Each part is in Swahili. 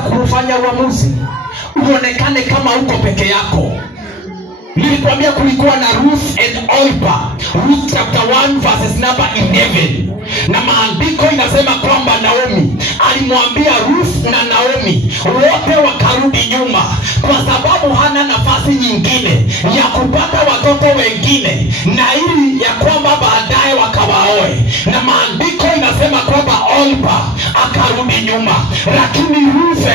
kufanya uamuzi uonekane kama uko peke yako. Nilikwambia kulikuwa na Ruth and Orpah, Ruth chapter 1 verses number 11. Na maandiko inasema kwamba Naomi alimwambia Ruth na Naomi wote wakarudi nyuma, kwa sababu hana nafasi nyingine ya kupata watoto wengine, na ili ya kwamba baadaye wakawaoe. Na maandiko inasema kwamba Orpah akarudi nyuma, lakini Ruth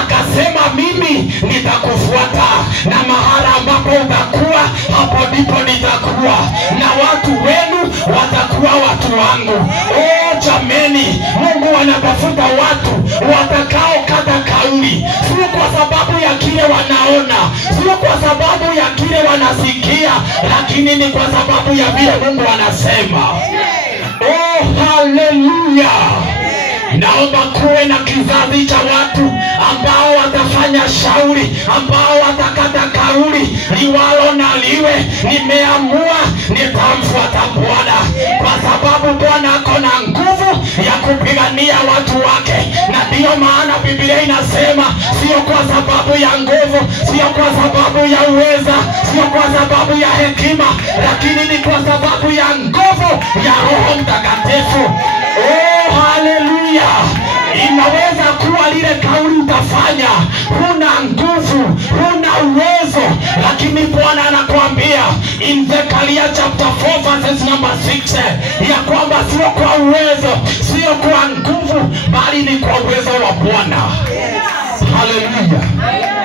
akasema mimi nitakufuata, na mahala ambapo utakuwa hapo ndipo nitakuwa, na watu wenu watakuwa watu wangu. Oh jameni, Mungu anatafuta watu watakao kata kauli, sio kwa sababu ya kile wanaona, sio kwa sababu ya kile wanasikia, lakini ni kwa sababu ya vile Mungu anasema. Oh hallelujah. Naomba kuwe na kizazi cha watu ambao watafanya shauri, ambao watakata kauli, liwalo na liwe, nimeamua nitamfuata Bwana, kwa sababu Bwana ako na nguvu ya kupigania watu wake. Na ndiyo maana Biblia inasema sio kwa sababu ya nguvu, sio kwa sababu ya uweza, sio kwa sababu ya hekima, lakini ni kwa sababu ya nguvu ya Roho Mtakatifu. Oh hallelujah. Inaweza kuwa lile kauli utafanya huna nguvu, huna uwezo, lakini Bwana anakuambia in Zechariah chapter 4 verses number 6 ya kwamba sio kwa uwezo, sio kwa nguvu, bali ni kwa uwezo wa Bwana. Hallelujah.